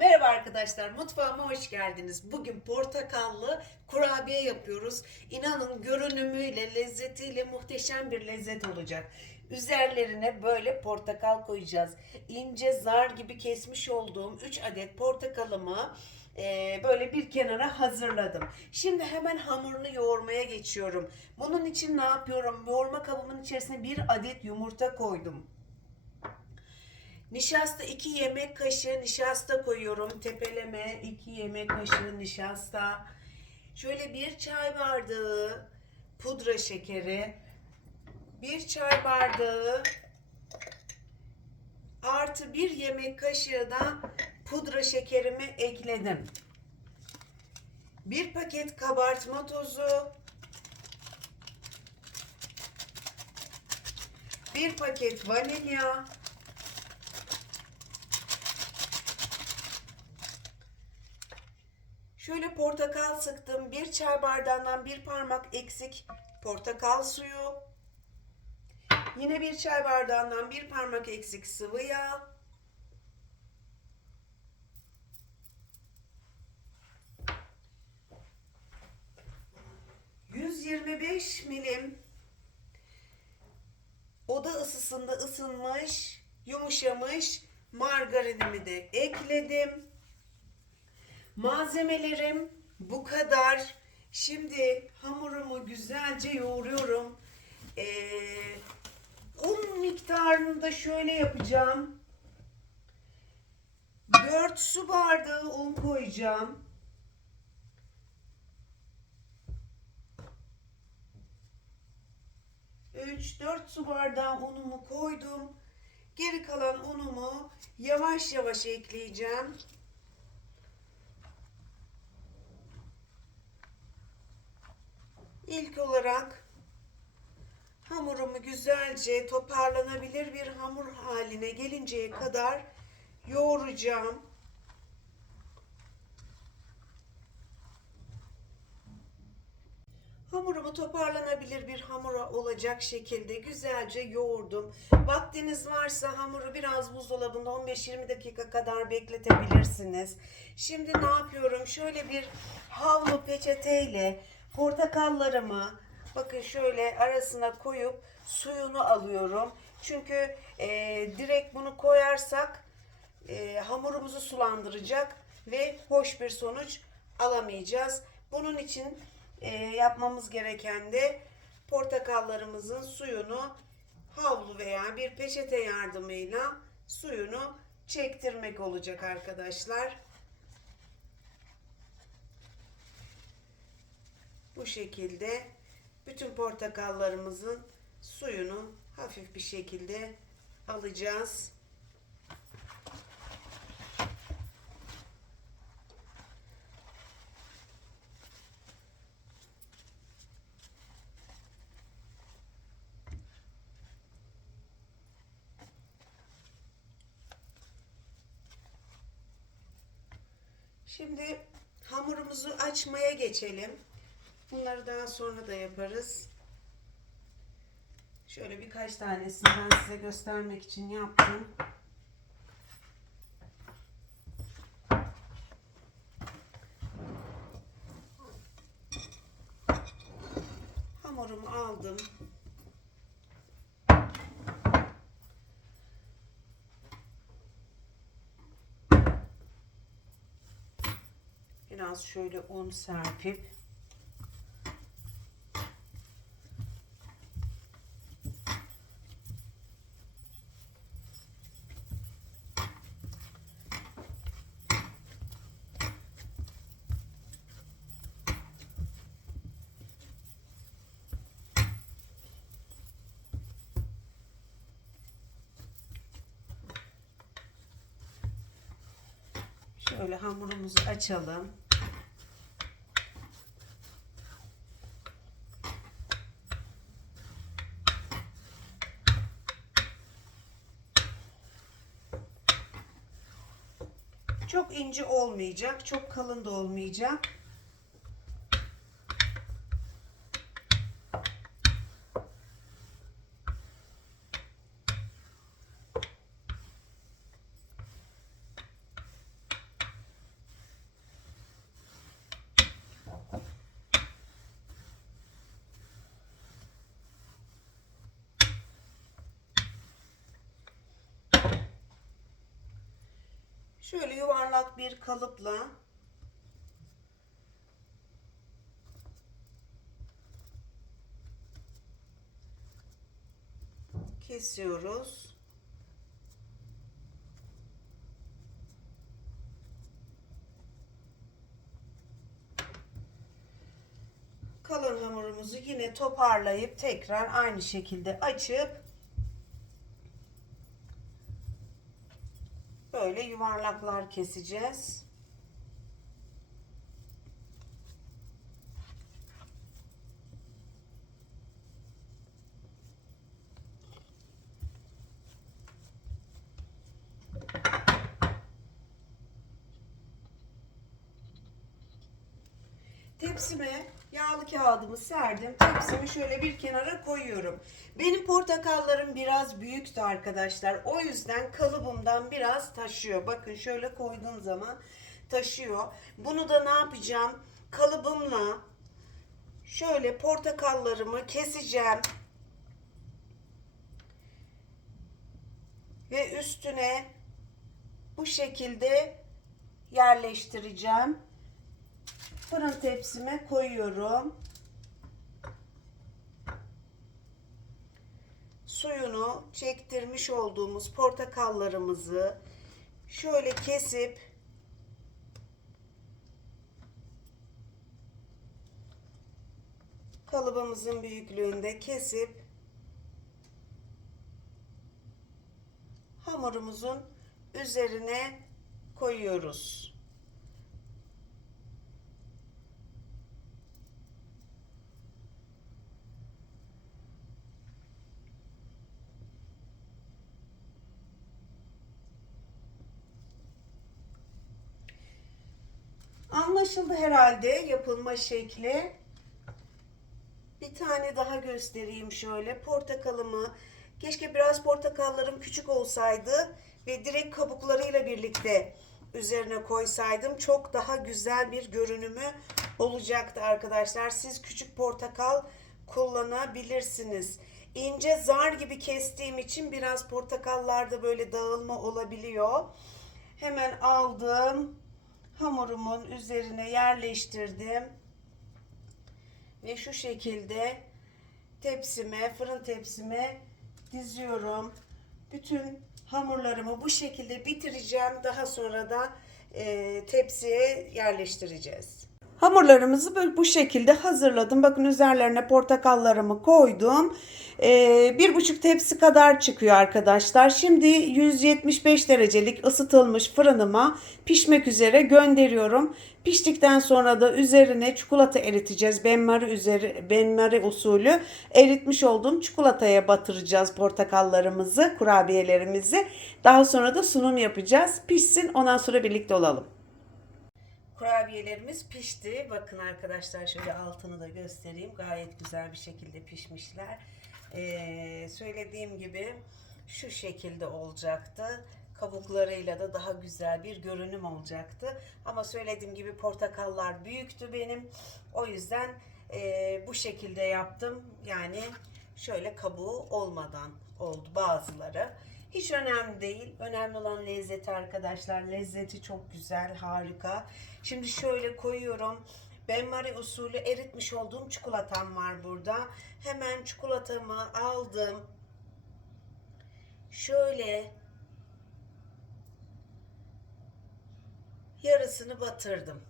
Merhaba arkadaşlar, mutfağıma hoş geldiniz. Bugün portakallı kurabiye yapıyoruz. İnanın görünümüyle, lezzetiyle muhteşem bir lezzet olacak. Üzerlerine böyle portakal koyacağız. İnce zar gibi kesmiş olduğum 3 adet portakalımı e, böyle bir kenara hazırladım. Şimdi hemen hamurunu yoğurmaya geçiyorum. Bunun için ne yapıyorum? Yoğurma kabımın içerisine bir adet yumurta koydum. Nişasta 2 yemek kaşığı nişasta koyuyorum. Tepeleme 2 yemek kaşığı nişasta. Şöyle bir çay bardağı pudra şekeri. Bir çay bardağı artı bir yemek kaşığı da pudra şekerimi ekledim. Bir paket kabartma tozu. Bir paket vanilya. Şöyle portakal sıktım. Bir çay bardağından bir parmak eksik portakal suyu. Yine bir çay bardağından bir parmak eksik sıvı yağ. ...125 milim... ...oda ısısında ısınmış... ...yumuşamış... ...margarinimi de ekledim... Malzemelerim bu kadar. Şimdi hamurumu güzelce yoğuruyorum. Ee, un miktarını da şöyle yapacağım. 4 su bardağı un koyacağım. Üç, dört su bardağı unumu koydum. Geri kalan unumu yavaş yavaş ekleyeceğim. İlk olarak hamurumu güzelce toparlanabilir bir hamur haline gelinceye kadar yoğuracağım. Hamurumu toparlanabilir bir hamura olacak şekilde güzelce yoğurdum. Vaktiniz varsa hamuru biraz buzdolabında 15-20 dakika kadar bekletebilirsiniz. Şimdi ne yapıyorum? Şöyle bir havlu peçeteyle portakallarımı bakın şöyle arasına koyup suyunu alıyorum. Çünkü e, direkt bunu koyarsak e, hamurumuzu sulandıracak ve hoş bir sonuç alamayacağız. Bunun için e, yapmamız gereken de portakallarımızın suyunu havlu veya bir peçete yardımıyla suyunu çektirmek olacak arkadaşlar. Bu şekilde bütün portakallarımızın suyunu hafif bir şekilde alacağız. Şimdi hamurumuzu açmaya geçelim. Bunları daha sonra da yaparız. Şöyle birkaç tanesini ben size göstermek için yaptım. Hamurumu aldım. Biraz şöyle un serpip Şöyle hamurumuzu açalım. Çok ince olmayacak, çok kalın da olmayacak. Şöyle yuvarlak bir kalıpla kesiyoruz. Kalan hamurumuzu yine toparlayıp tekrar aynı şekilde açıp böyle yuvarlaklar keseceğiz. Tepsime yağlı kağıdımı serdim. Tepsimi şöyle bir kenara koyuyorum. Benim portakallarım biraz büyüktü arkadaşlar. O yüzden kalıbımdan biraz taşıyor. Bakın şöyle koyduğum zaman taşıyor. Bunu da ne yapacağım? Kalıbımla şöyle portakallarımı keseceğim. Ve üstüne bu şekilde yerleştireceğim fırın tepsime koyuyorum. Suyunu çektirmiş olduğumuz portakallarımızı şöyle kesip kalıbımızın büyüklüğünde kesip hamurumuzun üzerine koyuyoruz. Anlaşıldı herhalde yapılma şekli. Bir tane daha göstereyim şöyle. Portakalımı keşke biraz portakallarım küçük olsaydı ve direkt kabuklarıyla birlikte üzerine koysaydım çok daha güzel bir görünümü olacaktı arkadaşlar. Siz küçük portakal kullanabilirsiniz. İnce zar gibi kestiğim için biraz portakallarda böyle dağılma olabiliyor. Hemen aldım hamurumun üzerine yerleştirdim. Ve şu şekilde tepsime, fırın tepsime diziyorum. Bütün hamurlarımı bu şekilde bitireceğim. Daha sonra da e, tepsiye yerleştireceğiz. Hamurlarımızı böyle bu şekilde hazırladım. Bakın üzerlerine portakallarımı koydum. Ee, bir buçuk tepsi kadar çıkıyor arkadaşlar. Şimdi 175 derecelik ısıtılmış fırınıma pişmek üzere gönderiyorum. Piştikten sonra da üzerine çikolata eriteceğiz. Benmari üzeri benmari usulü eritmiş olduğum çikolataya batıracağız portakallarımızı, kurabiyelerimizi. Daha sonra da sunum yapacağız. Pişsin ondan sonra birlikte olalım. Kurabiyelerimiz pişti. Bakın arkadaşlar şöyle altını da göstereyim. Gayet güzel bir şekilde pişmişler. Ee, söylediğim gibi şu şekilde olacaktı. Kabuklarıyla da daha güzel bir görünüm olacaktı. Ama söylediğim gibi portakallar büyüktü benim. O yüzden e, bu şekilde yaptım. Yani şöyle kabuğu olmadan oldu bazıları. Hiç önemli değil. Önemli olan lezzeti arkadaşlar. Lezzeti çok güzel, harika. Şimdi şöyle koyuyorum. Benmari usulü eritmiş olduğum çikolatam var burada. Hemen çikolatamı aldım. Şöyle yarısını batırdım.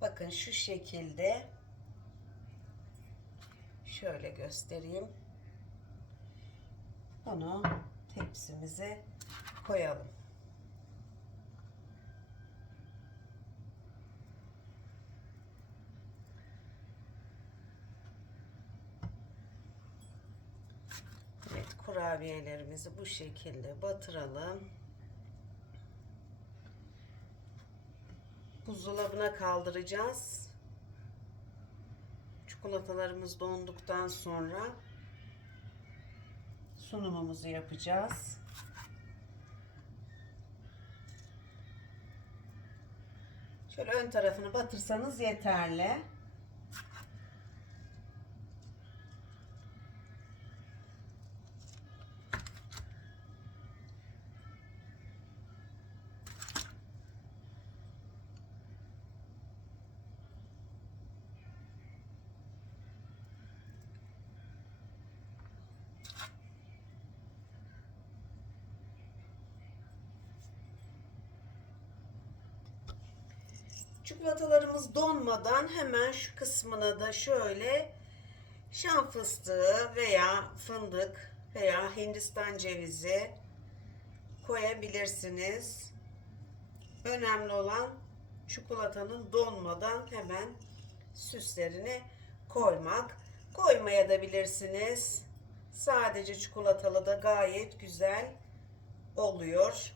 Bakın şu şekilde. Şöyle göstereyim. Bunu tepsimize koyalım. Evet kurabiyelerimizi bu şekilde batıralım. Buzdolabına kaldıracağız. Çikolatalarımız donduktan sonra sunumumuzu yapacağız. Şöyle ön tarafını batırsanız yeterli. Çikolatalarımız donmadan hemen şu kısmına da şöyle şan fıstığı veya fındık veya hindistan cevizi koyabilirsiniz. Önemli olan çikolatanın donmadan hemen süslerini koymak. Koymaya da bilirsiniz. Sadece çikolatalı da gayet güzel oluyor.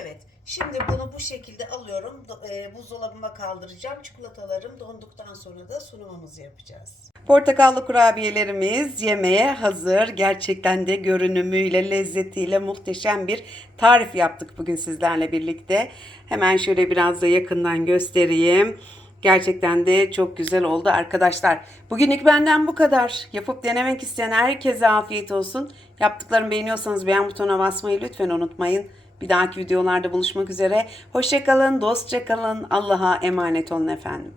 Evet. Şimdi bunu bu şekilde alıyorum. E, buzdolabıma kaldıracağım. Çikolatalarım donduktan sonra da sunumumuzu yapacağız. Portakallı kurabiyelerimiz yemeğe hazır. Gerçekten de görünümüyle, lezzetiyle muhteşem bir tarif yaptık bugün sizlerle birlikte. Hemen şöyle biraz da yakından göstereyim. Gerçekten de çok güzel oldu arkadaşlar. Bugünlük benden bu kadar. Yapıp denemek isteyen herkese afiyet olsun. Yaptıklarımı beğeniyorsanız beğen butonuna basmayı lütfen unutmayın. Bir dahaki videolarda buluşmak üzere. Hoşçakalın, dostça kalın. Allah'a emanet olun efendim.